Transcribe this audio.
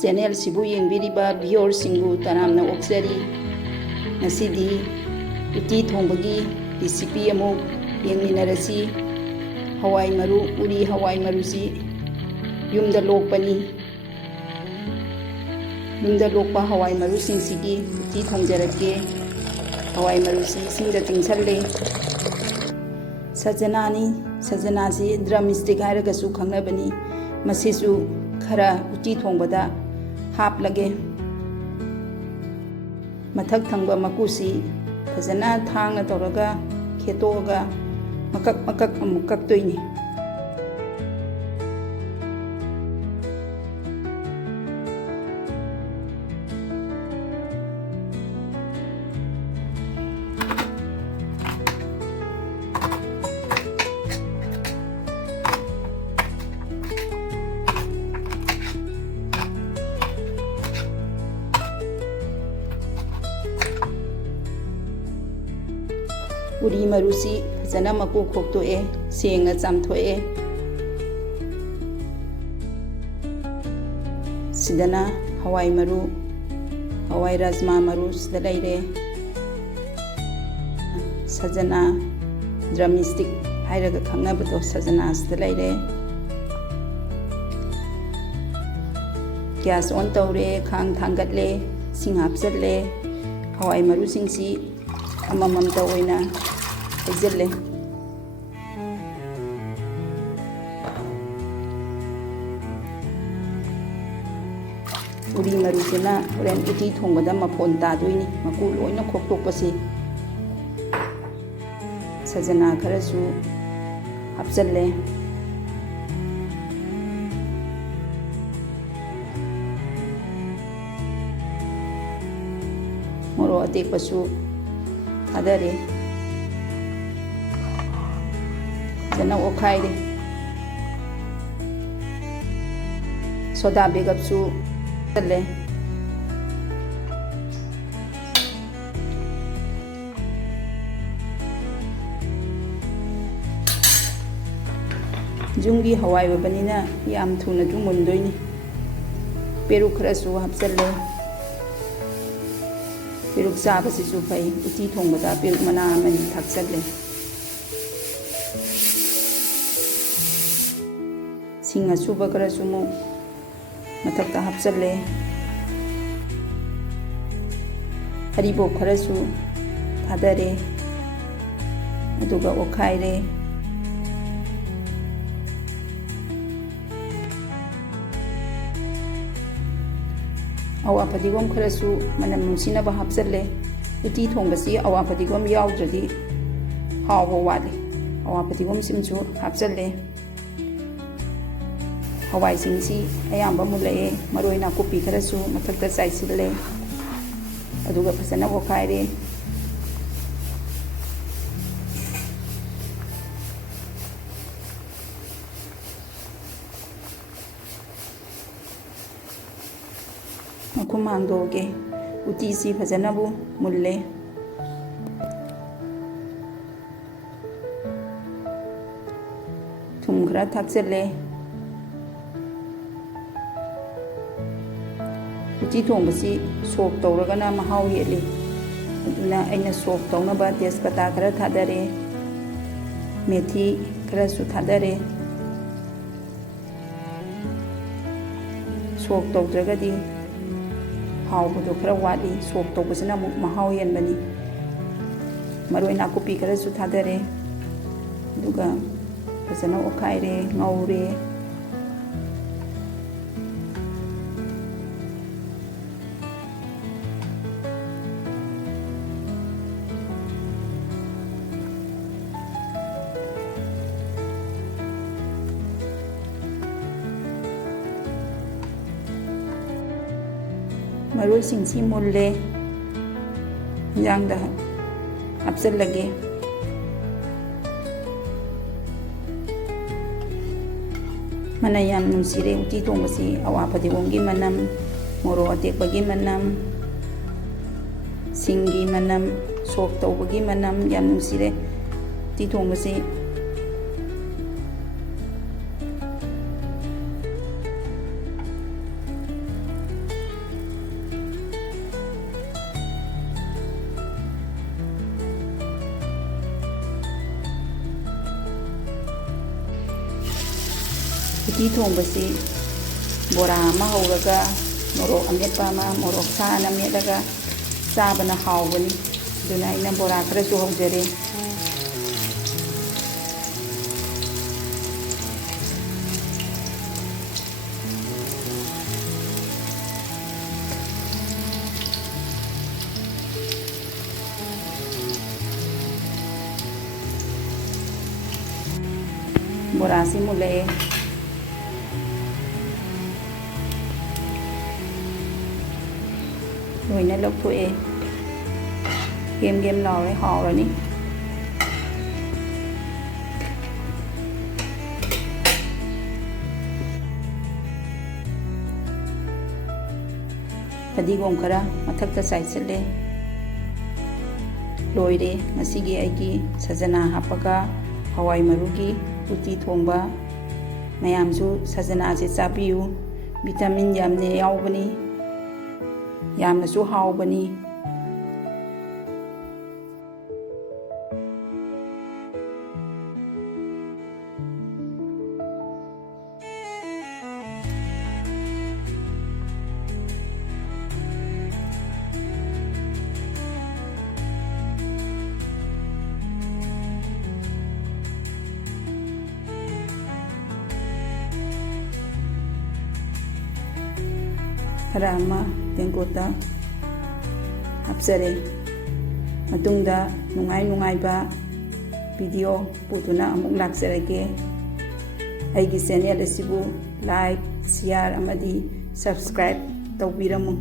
Channel ꯁꯤꯕꯨ ꯌꯦꯡꯕꯤꯔꯤꯕ ꯚꯤꯌꯣꯔꯁꯤꯡꯕꯨ ꯇꯔꯥꯝꯅ ꯑꯣꯛꯆꯔꯤ꯫ ꯉꯁꯤꯗꯤ ꯎꯇꯤ ꯊꯣꯡꯕꯒꯤ ꯔꯦꯁꯤꯄꯤ ꯑꯃꯨꯛ ꯌꯦꯡꯃꯤꯟꯅꯔꯁꯤ꯫ ꯍꯋꯥꯏ ꯃꯔꯨ, ꯎꯔꯤ ꯍꯋꯥꯏ ꯃꯔꯨꯁꯤ ꯌꯨꯝꯗ ꯂꯣꯛꯄꯅꯤ꯫ ꯌꯨꯝꯗ ꯂꯣꯛꯄ ꯍꯋꯥꯏ ꯃꯔꯨꯁꯤꯡꯁꯤꯒꯤ ꯎꯇꯤ ꯊꯣꯡꯖꯔꯛꯀꯦ꯫ ꯍꯋꯥꯏ ꯃꯔꯨꯁꯤ ꯏꯁꯤꯡꯗ ꯇꯤꯡꯁꯜꯂꯦ꯫ ꯁꯖꯅꯥꯅꯤ, ꯁꯖꯅꯥꯁꯤ ꯗ꯭ꯔꯝ ꯁ꯭ꯇꯤꯛ ꯍꯥꯏꯔꯒꯁꯨ ꯈꯪꯅꯕꯅꯤ꯫ ꯃꯁꯤꯁꯨ ꯈꯔ ꯎꯇꯤ ꯊꯣꯡꯕꯗ ꯍꯥꯞꯂꯒꯦ꯫ ꯃꯊꯛ ꯊꯪꯕ ꯃꯀꯨꯁꯤ ꯐꯖꯅ ꯊꯥꯡꯅ ꯇꯧꯔꯒ ꯈꯦꯠꯇꯣꯛꯑꯒ ꯃꯀꯛ ꯃꯀꯛ ꯑꯃꯨꯛ ꯀꯛꯇꯣꯏꯅꯤ꯫ ꯎꯔꯤ ꯃꯔꯨꯁꯤ ꯐꯖꯅ ꯃꯀꯨ ꯈꯣꯛꯇꯣꯛꯑꯦ, ꯁꯦꯡꯅ ꯆꯥꯝꯊꯣꯛꯑꯦ꯫ ꯁꯤꯗꯅ ꯍꯋꯥꯏ ꯃꯔꯨ, ꯍꯋꯥꯏ ꯔꯥꯖꯃꯥ ꯃꯔꯨ ꯁꯤꯗ ꯂꯩꯔꯦ꯫ ꯁꯖꯅꯥ, ꯗ꯭ꯔꯝ ꯁ꯭ꯇꯤꯛ ꯍꯥꯏꯔꯒ ꯈꯪꯅꯕꯗꯣ ꯁꯖꯅꯥ ꯁꯤꯗ ꯂꯩꯔꯦ꯫ ꯒ꯭ꯌꯥꯁ ꯑꯣꯟ ꯇꯧꯔꯦ, ꯈꯥꯡ ꯊꯥꯡꯒꯠꯂꯦ, ꯏꯁꯤꯡ ꯍꯥꯞꯆꯜꯂꯦ꯫ ꯍꯋꯥꯏ ꯃꯔꯨꯁꯤꯡꯁꯤ ꯑꯃꯃꯝꯇ ꯑꯣꯏꯅ ꯍꯩꯖꯤꯜꯂꯦ꯫ ꯎꯔꯤ ꯃꯔꯨꯁꯤꯅ ꯍꯣꯔꯦꯟ ꯎꯇꯤ ꯊꯣꯡꯕꯗ ꯃꯐꯣꯟ ꯇꯥꯗꯣꯏꯅꯤ, ꯃꯀꯨ ꯂꯣꯏꯅ ꯈꯣꯛꯇꯣꯛꯄꯁꯤ꯫ ꯁꯖꯅꯥ ꯈꯔꯁꯨ ꯍꯥꯞꯆꯜꯂꯦ꯫ ꯃꯣꯔꯣꯛ ꯑꯇꯦꯛꯄꯁꯨ ꯊꯥꯗꯔꯦ꯫ ꯐꯖꯅ ꯑꯣꯠꯈꯥꯏꯔꯦ꯫ ꯁꯣꯗꯥ ꯕꯦꯒꯞꯁꯨ ꯍꯥꯞꯆꯜꯂꯦ꯫ ꯌꯨꯝꯒꯤ ꯍꯋꯥꯏ ꯑꯣꯏꯕꯅꯤꯅ ꯌꯥꯝ ꯊꯨꯅꯁꯨ ꯃꯨꯟꯗꯣꯏꯅꯤ꯫ ꯄꯦꯔꯨꯛ ꯈꯔꯁꯨ ꯍꯥꯞꯆꯜꯂꯦ꯫ ꯄꯦꯔꯨꯛ ꯆꯥꯕꯁꯤꯁꯨ ꯐꯩ꯫ ꯎꯇꯤ ꯊꯣꯡꯕꯗ ꯄꯦꯔꯨꯛ ꯃꯅꯥ ꯑꯃꯅꯤ ꯊꯥꯛꯆꯜꯂꯦ꯫ ꯁꯤꯡ ꯑꯁꯨꯕ ꯈꯔꯁꯨ ꯑꯃꯨꯛ ꯃꯊꯛꯇ ꯍꯥꯞꯆꯜꯂꯦ꯫ ꯍꯔꯤꯕꯣꯞ ꯈꯔꯁꯨ ꯊꯥꯗꯔꯦ, ꯑꯗꯨꯒ ꯑꯣꯠꯈꯥꯏꯔꯦ꯫ ꯑꯋꯥ ꯐꯗꯤꯒꯣꯝ ꯈꯔꯁꯨ ꯃꯅꯝ ꯅꯨꯡꯁꯤꯅꯕ ꯍꯥꯞꯆꯜꯂꯦ꯫ ꯎꯇꯤ ꯊꯣꯡꯕꯁꯤ ꯑꯋꯥ ꯐꯗꯤꯒꯣꯝ ꯌꯥꯎꯗ꯭ꯔꯗꯤ ꯍꯥꯎꯕ ꯋꯥꯠꯂꯤ꯫ ꯑꯋꯥ ꯐꯗꯤꯒꯣꯝꯁꯤꯡꯁꯨ ꯍꯥꯞꯆꯜꯂꯦ꯫ ꯍꯋꯥꯏꯁꯤꯡꯁꯤ ꯑꯌꯥꯝꯕ ꯃꯨꯜꯂꯛꯑꯦ꯫ ꯃꯔꯣꯏ ꯅꯥꯀꯨꯞꯄꯤ ꯈꯔꯁꯨ ꯃꯊꯛꯇ ꯆꯥꯏꯁꯤꯜꯂꯦ, ꯑꯗꯨꯒ ꯐꯖꯅ ꯑꯣꯠꯈꯥꯏꯔꯦ꯫ ꯃꯈꯨꯝ ꯍꯥꯡꯗꯣꯛꯑꯒꯦ꯫ ꯎꯇꯤꯁꯤ ꯐꯖꯅꯕꯨ ꯃꯨꯜꯂꯦ꯫ ꯊꯨꯝ ꯈꯔ ꯊꯥꯛꯆꯜꯂꯦ꯫ ꯎꯇꯤ ꯊꯣꯡꯕꯁꯤ ꯁꯣꯛ ꯇꯧꯔꯒꯅ ꯃꯍꯥꯎ ꯍꯦꯜꯂꯤ꯫ ꯑꯗꯨꯅ ꯑꯩꯅ ꯁꯣꯛ ꯇꯧꯅꯕ ꯇꯦꯖꯄꯇꯥ ꯈꯔ ꯊꯥꯗꯔꯦ, ꯃꯦꯊꯤ ꯈꯔꯁꯨ ꯊꯥꯗꯔꯦ꯫ ꯁꯣꯛ ꯇꯧꯗ꯭ꯔꯒꯗꯤ ꯍꯥꯎꯕꯗꯣ ꯈꯔ ꯋꯥꯠꯂꯤ, ꯁꯣꯛ ꯇꯧꯕꯁꯤꯅ ꯑꯃꯨꯛ ꯃꯍꯥꯎ ꯍꯦꯟꯕꯅꯤ꯫ ꯃꯔꯣꯏ ꯅꯥꯀꯨꯞꯄꯤ ꯈꯔꯁꯨ ꯊꯥꯗꯔꯦ, ꯑꯗꯨꯒ ꯐꯖꯅ ꯑꯣꯠꯈꯥꯏꯔꯦ, ꯉꯧꯔꯦ꯫ ꯃꯔꯣꯏꯁꯤꯡꯁꯤ ꯃꯨꯜꯂꯦ꯫ ꯏꯟꯖꯥꯡꯗ ꯍꯥꯞꯆꯜꯂꯒꯦ꯫ ꯃꯅꯝ ꯌꯥꯝ ꯅꯨꯡꯁꯤꯔꯦ ꯎꯇꯤ ꯊꯣꯡꯕꯁꯤ꯫ ꯑꯋꯥ ꯐꯗꯤꯒꯣꯝꯒꯤ ꯃꯅꯝ, ꯃꯣꯔꯣꯛ ꯑꯇꯦꯛꯄꯒꯤ ꯃꯅꯝ, ꯁꯤꯡꯒꯤ ꯃꯅꯝ, ꯁꯣꯛ ꯇꯧꯕꯒꯤ ꯃꯅꯝ ꯌꯥꯝ ꯅꯨꯡꯁꯤꯔꯦ ꯎꯇꯤ ꯊꯣꯡꯕꯁꯤ꯫ ꯎꯇꯤ ꯊꯣꯡꯕꯁꯤ ꯕꯣꯔꯥ ꯑꯃ ꯍꯧꯔꯒ ꯃꯣꯔꯣꯛ ꯑꯃꯦꯠꯄ ꯑꯃ ꯃꯣꯔꯣꯛ ꯁꯥꯅ ꯃꯦꯠꯂꯒ ꯆꯥꯕꯅ ꯍꯥꯎꯕꯅꯤ ꯑꯗꯨꯅ ꯑꯩꯅ ꯕꯣꯔꯥ ꯈꯔꯁꯨ ꯍꯧꯖꯔꯦ ꯕꯣꯔꯥꯁꯤ ꯃꯨꯜꯂꯛꯑꯦ ꯂꯣꯏꯅ ꯂꯧꯊꯣꯛꯑꯦ ꯒꯦꯝ ꯒꯦꯝ ꯂꯥꯎꯔꯦ ꯍꯥꯎꯔꯅꯤ ꯐꯗꯤꯒꯣꯝ ꯈꯔ ꯃꯊꯛꯇ ꯆꯥꯏꯁꯤꯜꯂꯦ ꯂꯣꯏꯔꯦ ꯉꯁꯤꯒꯤ ꯑꯩꯒꯤ ꯁꯖꯅꯥ ꯍꯥꯞꯄꯒ ꯍꯋꯥꯏ ꯃꯔꯨꯒꯤ ꯎꯇꯤ ꯊꯣꯡꯕ ꯃꯌꯥꯝꯁꯨ ꯁꯖꯅꯥꯁꯦ ꯆꯥꯕꯤꯌꯨ ꯚꯤꯇꯥꯃꯤꯟ ꯌꯥꯝꯅ ꯌꯥꯎꯕꯅꯤ ꯌꯥꯝꯅꯁꯨ ꯍꯥꯎꯕꯅꯤ ꯈꯔ ꯑꯃ ꯇꯦꯡꯀꯣꯠꯇ ꯍꯥꯞꯆꯔꯦ ꯃꯇꯨꯡꯗ ꯅꯨꯡꯉꯥꯏꯕ ꯚꯤꯗꯤꯑꯣ ꯄꯨꯗꯨꯅ ꯑꯃꯨꯛ ꯂꯥꯛꯆꯔꯒꯦ ꯑꯩꯒꯤ ꯆꯦꯅꯦꯜ ꯑꯁꯤꯕꯨ ꯂꯥꯏꯛ ꯁꯤꯌꯥꯔ ꯑꯃꯗꯤ ꯁꯕꯁꯀ꯭ꯔꯥꯏꯕ ꯇꯧꯕꯤꯔꯝꯃꯨ